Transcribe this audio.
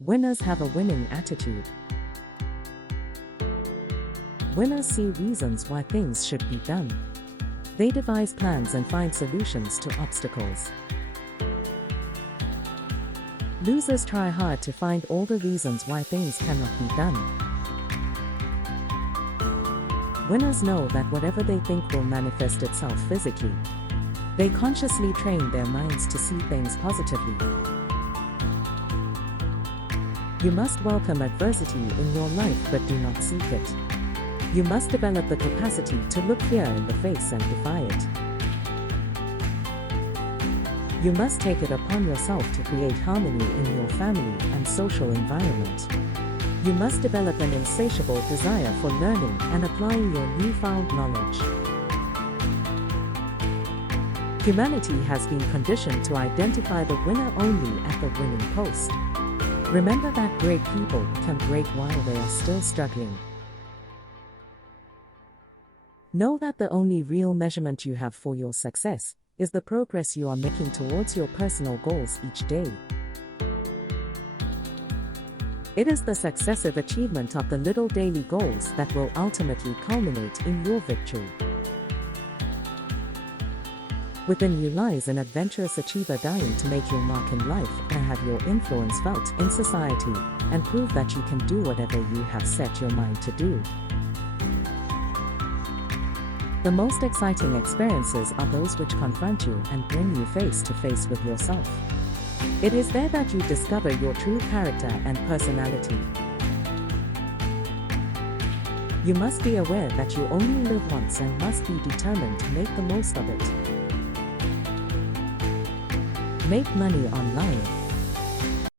Winners have a winning attitude. Winners see reasons why things should be done. They devise plans and find solutions to obstacles. Losers try hard to find all the reasons why things cannot be done. Winners know that whatever they think will manifest itself physically. They consciously train their minds to see things positively. You must welcome adversity in your life but do not seek it. You must develop the capacity to look fear in the face and defy it. You must take it upon yourself to create harmony in your family and social environment. You must develop an insatiable desire for learning and applying your newfound knowledge. Humanity has been conditioned to identify the winner only at the winning post. Remember that great people can break while they are still struggling. Know that the only real measurement you have for your success is the progress you are making towards your personal goals each day. It is the successive achievement of the little daily goals that will ultimately culminate in your victory. Within you lies an adventurous achiever dying to make your mark in life and have your influence felt in society, and prove that you can do whatever you have set your mind to do. The most exciting experiences are those which confront you and bring you face to face with yourself. It is there that you discover your true character and personality. You must be aware that you only live once and must be determined to make the most of it. Make money online.